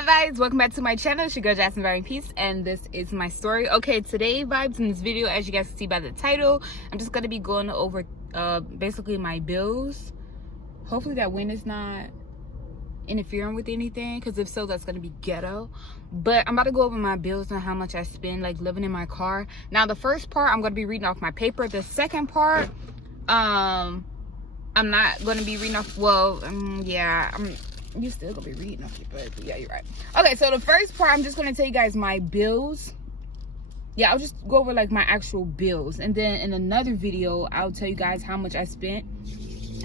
Hi guys, welcome back to my channel. It's your girl VibrantPeace, and this is my story. Okay, today vibes in this video, as you guys can see by the title, I'm just gonna be going over basically my bills. Hopefully that wind is not interfering with anything, because if so, that's gonna be ghetto. But I'm about to go over my bills and how much I spend like living in my car. Now the first part I'm gonna be reading off my paper. The second part I'm not gonna be reading off, you still gonna be reading off your paper. Yeah, you're right. Okay, so the first part, I'm just gonna tell you guys my bills. Yeah, I'll just go over like my actual bills, and then in another video I'll tell you guys how much I spent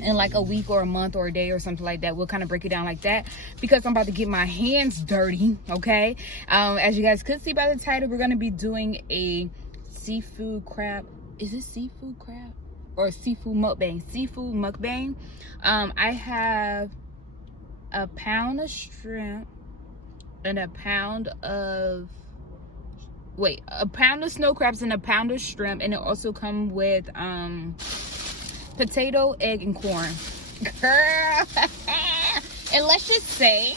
in like a week or a month or a day or something like that. We'll kind of break it down like that, because I'm about to get my hands dirty. Okay, as you guys could see by the title, we're gonna be doing a seafood crab. Is it seafood crab or seafood mukbang? Seafood mukbang. I have a pound of shrimp and a pound of snow crabs and a pound of shrimp, and it also come with potato, egg, and corn. Girl. And let's just say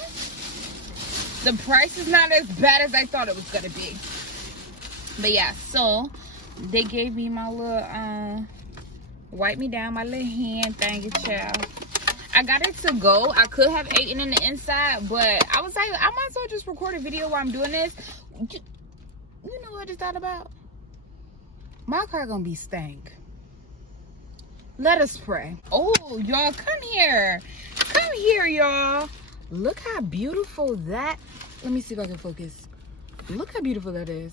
the price is not as bad as I thought it was gonna be. But yeah, so they gave me my little wipe me down, my little hand thingy, child. I got it to go. I could have eaten in the inside, but I was like, I might as well just record a video while I'm doing this. You know what I just thought about? My car gonna be stank. Let us pray. Oh, y'all, come here. Come here, y'all. Look how beautiful that. Let me see if I can focus. Look how beautiful that is.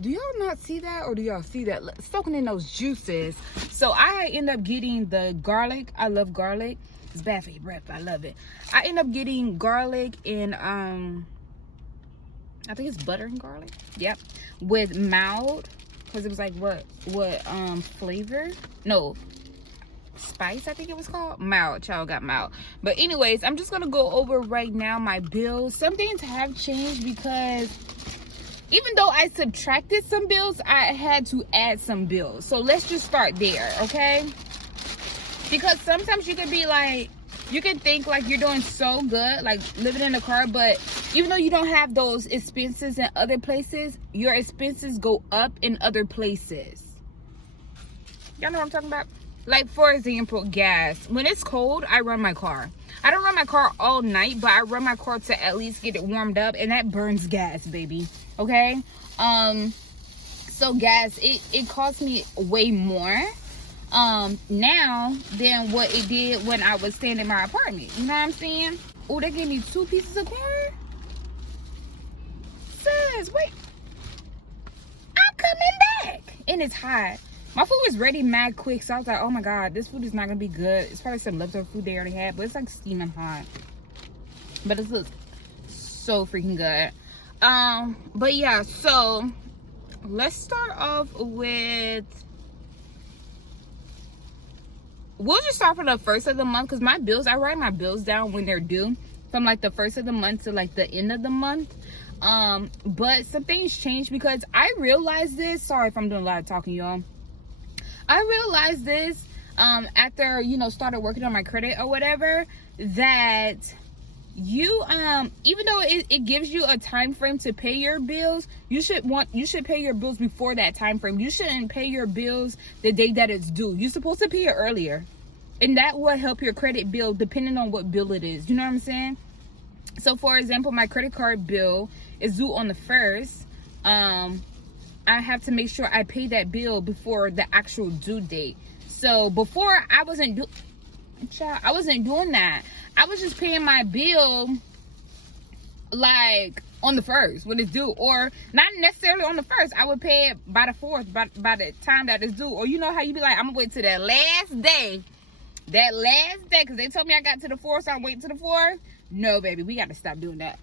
Do y'all not see that, or do y'all see that? Soaking in those juices. So I end up getting the garlic. I love garlic. It's bad for your breath, but I love it. I end up getting garlic in I think it's butter and garlic. Yep. With mild, because it was like what flavor? No, spice, I think it was called. Mild. Child got mild. But anyways, I'm just gonna go over right now my bills. Some things have changed, because even though I subtracted some bills, I had to add some bills. So let's just start there, okay? Because sometimes you can be like, you can think like you're doing so good, like living in a car, but even though you don't have those expenses in other places, your expenses go up in other places. Y'all know what I'm talking about? Like, for example, gas. When it's cold, I run my car. I don't run my car all night, but I run my car to at least get it warmed up, and that burns gas, baby. Okay? So gas, it costs me way more now than what it did when I was staying in my apartment. You know what I'm saying? Oh, they gave me 2 pieces of corn? Sis, wait. I'm coming back. And it's hot. My food was ready mad quick, so I was like, oh my god, this food is not gonna be good. It's probably some leftover food they already had, but it's like steaming hot. But it looks so freaking good. But yeah, so let's start off with, we'll just start from the first of the month, because my bills, I write my bills down when they're due, from like the first of the month to like the end of the month. But some things changed, because I realized this. Sorry if I'm doing a lot of talking, y'all. I realized this after, you know, started working on my credit or whatever, that you even though it gives you a time frame to pay your bills, you should pay your bills before that time frame. You shouldn't pay your bills the day that it's due. You're supposed to pay it earlier, and that will help your credit bill depending on what bill it is. You know what I'm saying? So for example, my credit card bill is due on the 1st. I have to make sure I pay that bill before the actual due date. So before, I wasn't doing that. I was just paying my bill like on the 1st when it's due, or not necessarily on the 1st. I would pay it by the 4th, by the time that it's due. Or you know how you be like, I'm gonna wait till that last day, because they told me I got to the 4th, so I'm waiting to the 4th. No, baby, we got to stop doing that.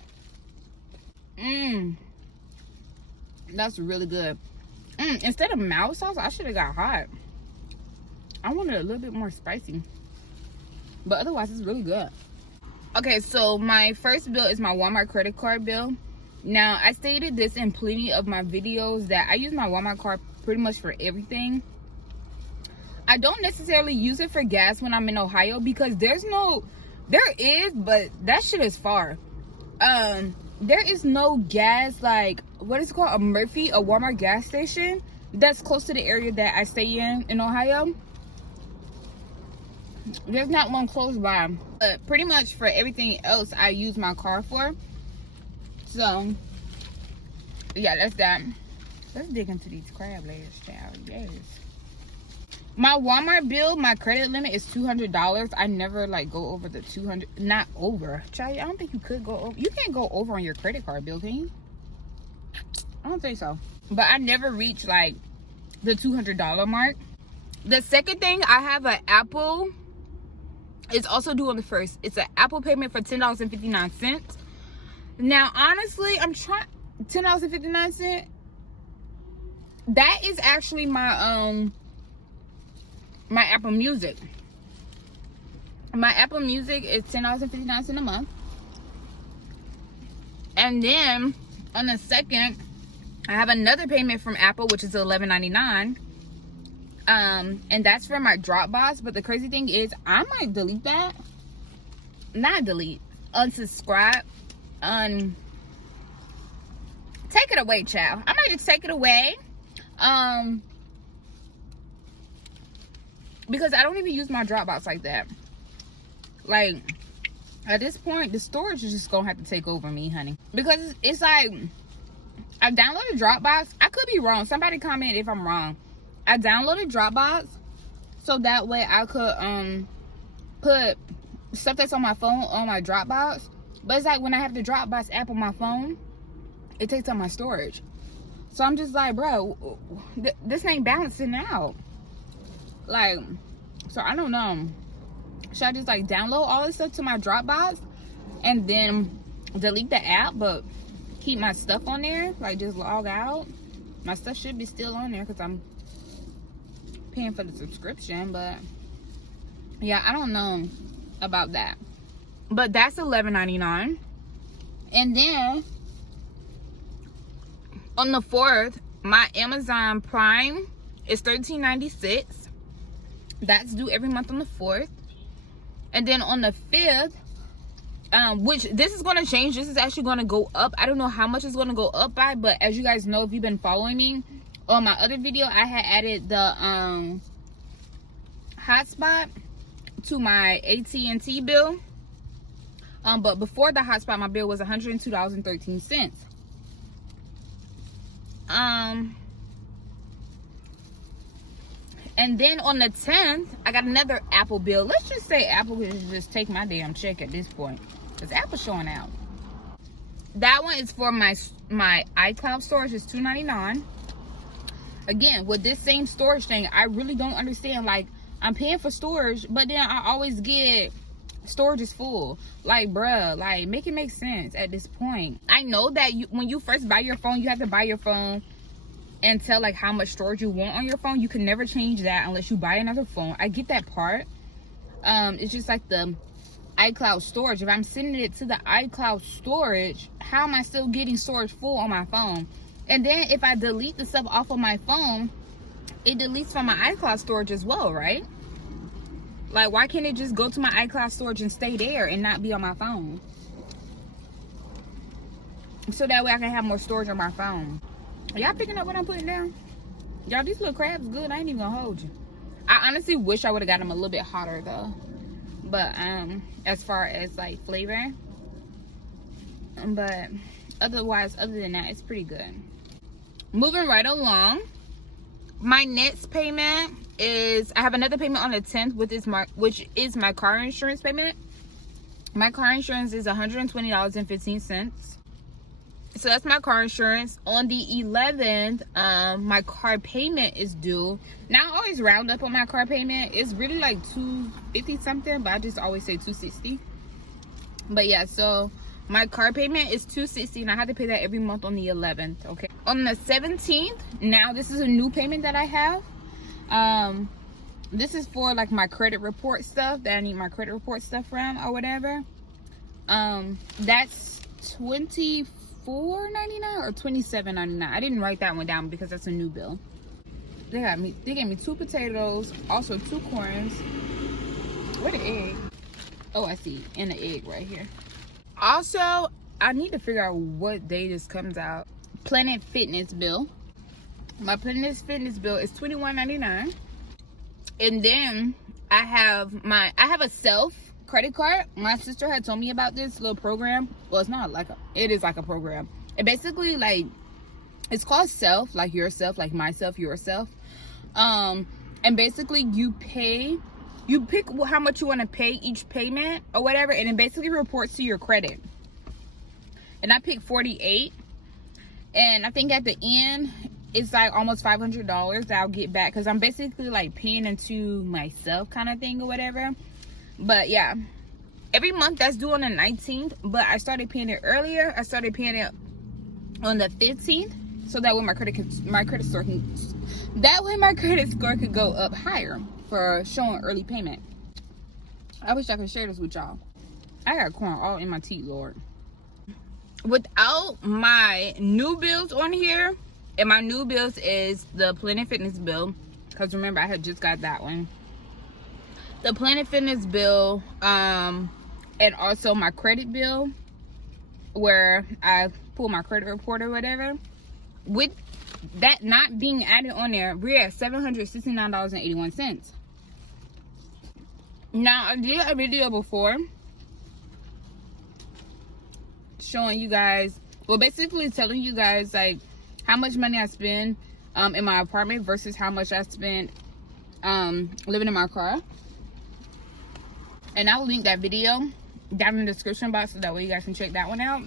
That's really good. Instead of mild sauce, I should have got hot. I wanted a little bit more spicy, but otherwise it's really good. Okay, so my first bill is my Walmart credit card bill. Now, I stated this in plenty of my videos that I use my Walmart card pretty much for everything. I don't necessarily use it for gas when I'm in Ohio, because there is, but that shit is far. there is no gas, like, what is it called, a Walmart gas station that's close to the area that I stay in Ohio. There's not one close by, but pretty much for everything else I use my car for. So yeah, that's that. Let's dig into these crab legs, child. Yes. My Walmart bill, my credit limit is $200. I never like go over the 200. Not over, child. I don't think you could go over. You can't go over on your credit card bill, can you? I don't think so. But I never reach like the $200 mark. The second thing, I have an Apple. It's also due on the 1st. It's an Apple payment for $10.59. Now, honestly, I'm trying $10.59. That is actually my my Apple Music. My Apple Music is $10.59 a month. And then on the 2nd, I have another payment from Apple, which is $11.99. And that's for my Dropbox. But the crazy thing is, I might delete that. Not delete, unsubscribe. Take it away, child. I might just take it away. Because I don't even use my Dropbox like that. Like, at this point, the storage is just gonna have to take over me, honey. Because it's like, I downloaded Dropbox. I could be wrong. Somebody comment if I'm wrong. I downloaded Dropbox so that way I could put stuff that's on my phone on my Dropbox. But it's like when I have the Dropbox app on my phone, it takes up my storage. So I'm just like, bro, this ain't balancing out. Like, so I don't know. Should I just like download all this stuff to my Dropbox and then delete the app but keep my stuff on there? Like, just log out. My stuff should be still on there because I'm paying for the subscription. But yeah, I don't know about that. But that's $11.99. And then on the 4th, my Amazon Prime is $13.96. That's due every month on the 4th. And then on the 5th, which this is going to change. This is actually going to go up. I don't know how much it's going to go up by, but as you guys know, if you've been following me on my other video, I had added the hotspot to my AT&T bill. But before the hotspot, my bill was $102.13. And then on the 10th, I got another Apple bill. Let's just say Apple can just take my damn check at this point, because Apple's showing out. That one is for my iCloud storage. It's $2.99. Again, with this same storage thing, I really don't understand. Like, I'm paying for storage, but then I always get storage is full. Like, bruh, like, make it make sense at this point. I know that when you first buy your phone, you have to buy your phone and tell like how much storage you want on your phone. You can never change that unless you buy another phone. I get that part. It's just like the iCloud storage. If I'm sending it to the iCloud storage, how am I still getting storage full on my phone? And then if I delete the stuff off of my phone, it deletes from my iCloud storage as well, right? Like, why can't it just go to my iCloud storage and stay there and not be on my phone? So that way I can have more storage on my phone. Y'all picking up what I'm putting down? Y'all, these little crabs good. I ain't even gonna hold you. I honestly wish I would have got them a little bit hotter though. But as far as like flavor, but otherwise, other than that, it's pretty good. Moving right along, my next payment is, I have another payment on the 10th, which is my car insurance payment. My car insurance is $120.15. So that's my car insurance. On the 11th, my car payment is due. Now I always round up on my car payment. It's really like $250 something, but I just always say $260. But yeah, so my car payment is $260, and I have to pay that every month on the 11th. Okay. On the 17th, now this is a new payment that I have. This is for like my credit report stuff that I need my credit report stuff from or whatever. That's $24.99 or $27.99. I didn't write that one down because that's a new bill. They gave me 2 potatoes, also 2 corns. Where the egg? Oh, I see, and the egg right here. Also, I need to figure out what day this comes out. Planet Fitness bill. My Planet Fitness bill is $21.99. And then I have a self credit card. My sister had told me about this little program. Well, it's not like it is like a program. It basically, like, it's called self, like yourself, like myself, yourself. And basically you pick how much you want to pay each payment or whatever, and it basically reports to your credit. And I picked 48, and I think at the end it's like almost $500 that I'll get back, because I'm basically like paying into myself kind of thing or whatever. But yeah, every month that's due on the 19th, but I started paying it earlier. I started paying it on the 15th, so that way my credit score could go up higher for showing early payment. I wish I could share this with y'all. I got corn all in my teeth, Lord. Without my new bills on here, and my new bills is the Planet Fitness bill, because remember I had just got that one. The Planet Fitness bill, and also my credit bill, where I pull my credit report or whatever. With that not being added on there, we're at $769.81. Now, I did a video before showing you guys, well, basically telling you guys like how much money I spend in my apartment versus how much I spent living in my car. And I'll link that video down in the description box so that way you guys can check that one out.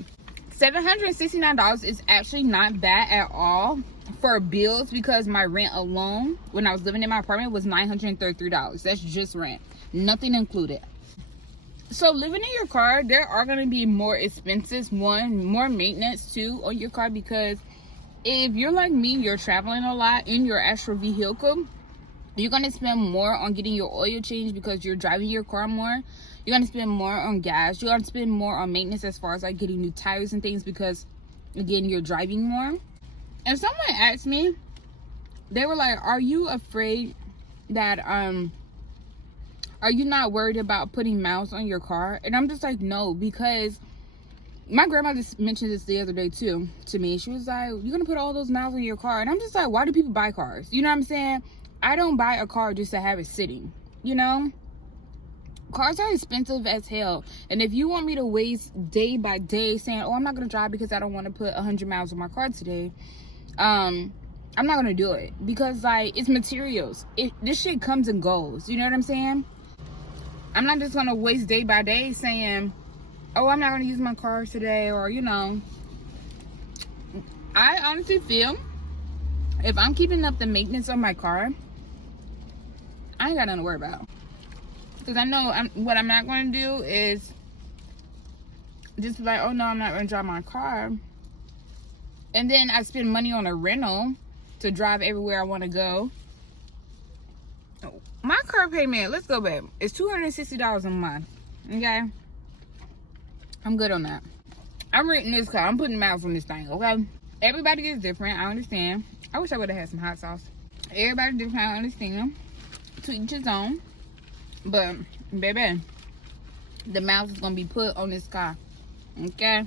$769 is actually not bad at all for bills, because my rent alone when I was living in my apartment was $933. That's just rent, nothing included. So living in your car, there are going to be more expenses. One, more maintenance too on your car, because if you're like me, you're traveling a lot in your actual vehicle, you're going to spend more on getting your oil changed because you're driving your car more. You're going to spend more on gas. You're going to spend more on maintenance as far as like getting new tires and things, because again, you're driving more. And someone asked me, they were like, are you afraid that are you not worried about putting miles on your car? And I'm just like, no, because my grandma just mentioned this the other day too to me. She was like, you're gonna put all those miles on your car? And I'm just like, why do people buy cars? You know what I'm saying? I don't buy a car just to have it sitting, you know? Cars are expensive as hell. And if you want me to waste day by day saying, oh, I'm not gonna drive because I don't want to put 100 miles on my car today, I'm not gonna do it, because like, it's materials. This shit comes and goes, you know what I'm saying? I'm not just gonna waste day by day saying, oh, I'm not gonna use my car today, or you know. I honestly feel if I'm keeping up the maintenance on my car, I ain't got nothing to worry about. Because I know what I'm not going to do is just be like, oh no, I'm not going to drive my car. And then I spend money on a rental to drive everywhere I want to go. My car payment, let's go back, it's $260 a month. Okay? I'm good on that. I'm renting this car. I'm putting miles on this thing, okay? Everybody is different. I understand. I wish I would have had some hot sauce. Everybody's different. I understand. To each his own. But, baby, the miles is going to be put on this car. Okay?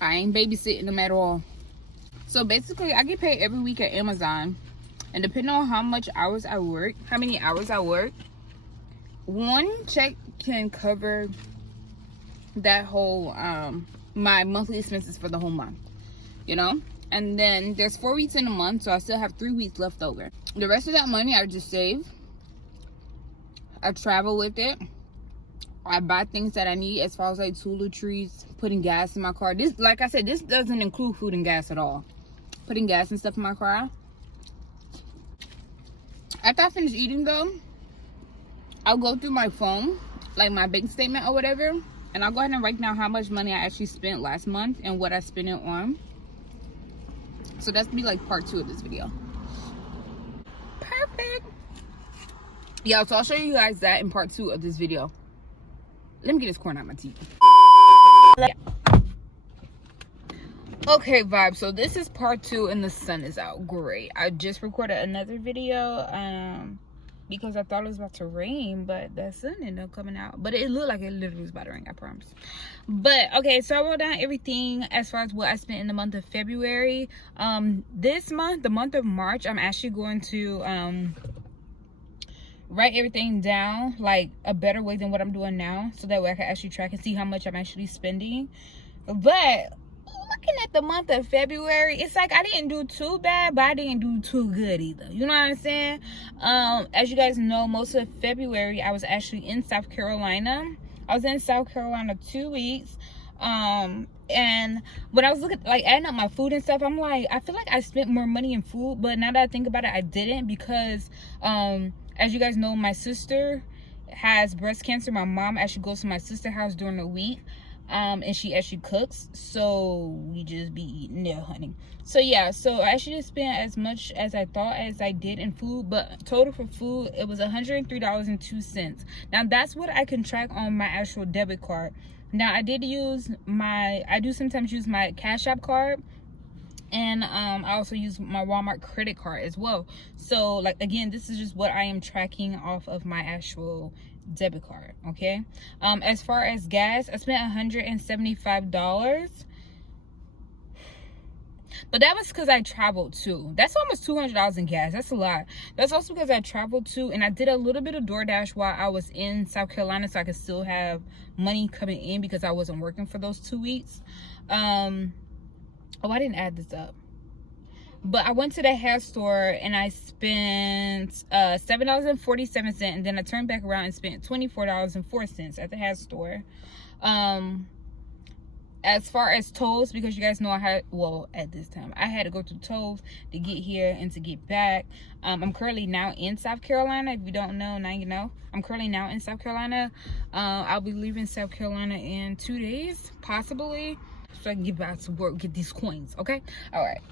I ain't babysitting them at all. So, basically, I get paid every week at Amazon. And depending on how much hours I work, how many hours I work, one check can cover that whole, my monthly expenses for the whole month. You know? And then there's 4 weeks in a month, so I still have 3 weeks left over. The rest of that money I just save. I travel with it. I buy things that I need as far as like toiletries, putting gas in my car. This, like I said, this doesn't include food and gas at all. Putting gas and stuff in my car. After I finish eating though, I'll go through my phone, like my bank statement or whatever, and I'll go ahead and write down how much money I actually spent last month and what I spent it on. So that's be like part 2 of this video. Perfect. Yeah, so I'll show you guys that in part 2 of this video. Let me get this corn out my teeth. Okay, vibe. So this is part 2 and the sun is out. Great. I just recorded another video because I thought it was about to rain, but the sun ended up coming out. But it looked like it literally was about to rain, I promise. But okay, so I wrote down everything as far as what I spent in the month of February. This month, the month of March, I'm actually going to write everything down like a better way than what I'm doing now, so that way I can actually track and see how much I'm actually spending. But looking at the month of February, it's like I didn't do too bad, but I didn't do too good either. You know what I'm saying? As you guys know, most of February I was actually in South Carolina. I was in South Carolina 2 weeks. And when I was looking, like, adding up my food and stuff, I'm like, I feel like I spent more money in food, but now that I think about it, I didn't, because as you guys know, my sister has breast cancer. My mom actually goes to my sister's house during the week. And she actually cooks, so we just be eating there, honey. So yeah, so I actually spent as much as I thought as I did in food, but total for food, it was $103.02. Now that's what I can track on my actual debit card. Now I do sometimes use my Cash App card, and I also use my Walmart credit card as well. So like, again, this is just what I am tracking off of my actual debit card. Okay, as far as gas, I spent $175, but that was because I traveled too. That's almost $200 in gas. That's a lot. That's also because I traveled too, and I did a little bit of DoorDash while I was in South Carolina, so I could still have money coming in because I wasn't working for those 2 weeks. Oh, I didn't add this up. But I went to the hair store and I spent $7.47, and then I turned back around and spent $24.04 at the hair store. As far as tolls, because you guys know at this time I had to go through tolls to get here and to get back. I'm currently now in South Carolina. If you don't know, now you know. I'm currently now in South Carolina. I'll be leaving South Carolina in 2 days, possibly, so I can get back to work, get these coins. Okay, all right.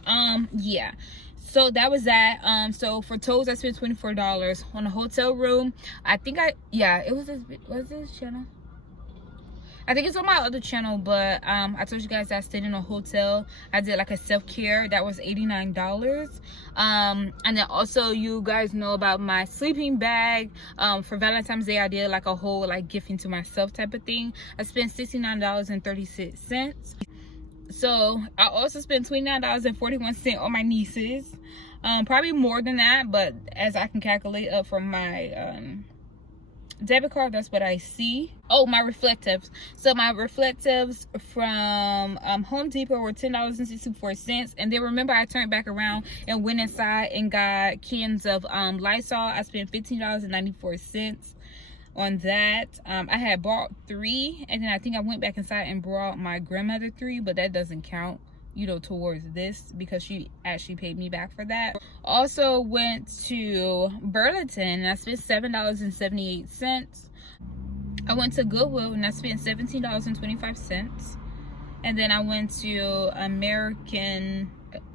Yeah, so that was that. So for tolls, I spent $24 on a hotel room. I think it was this channel. I think it's on my other channel, but I told you guys that I stayed in a hotel. I did like a self-care. That was $89. And then also, you guys know about my sleeping bag. For Valentine's Day, I did like a whole like gifting to myself type of thing. I spent $69.36. So I also spent $29.41 on my nieces. Probably more than that, but as I can calculate up from my debit card, that's what I see. Oh, my reflectives. So my reflectives from Home Depot were $10.64, and then remember I turned back around and went inside and got cans of Lysol. I spent $15.94 on that. I had bought 3, and then I think I went back inside and brought my grandmother 3, but that doesn't count, you know, towards this, because she actually paid me back for that. Also went to Burlington and I spent $7.78. I went to Goodwill and I spent $17.25. And then I went to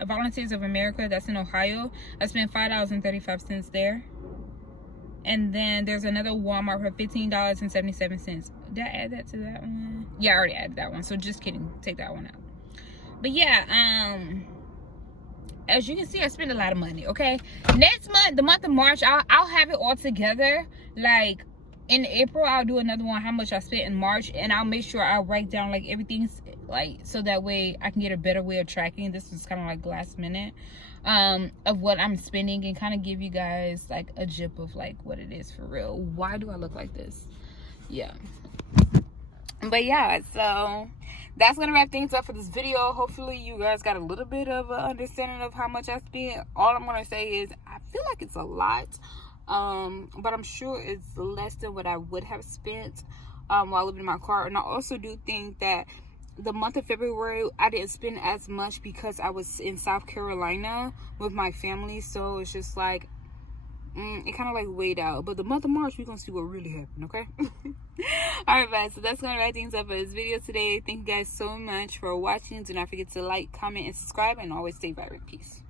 Volunteers of America, that's in Ohio. I spent $5.35 there. And then there's another Walmart for $15.77. Did I add that to that one? Yeah, I already added that one, so just kidding, take that one out. But yeah, as you can see, I spend a lot of money. Okay, next month, the month of March, I'll have it all together. Like in April, I'll do another one, how much I spent in March, and I'll make sure I write down like everything's like, so that way I can get a better way of tracking. This is kind of like last minute of what I'm spending, and kind of give you guys like a gist of like what it is for real. Why do I look like this? Yeah. But yeah, so that's gonna wrap things up for this video. Hopefully you guys got a little bit of an understanding of how much I spent. All I'm gonna say is I feel like it's a lot, but I'm sure it's less than what I would have spent while living in my car. And I also do think that the month of February I didn't spend as much because I was in South Carolina with my family, so it's just like it kind of like weighed out. But the month of March, we're gonna see what really happened. Okay. All right, guys, so that's gonna wrap things up for this video today. Thank you guys so much for watching. Do not forget to like, comment, and subscribe, and always stay vibrant. Peace.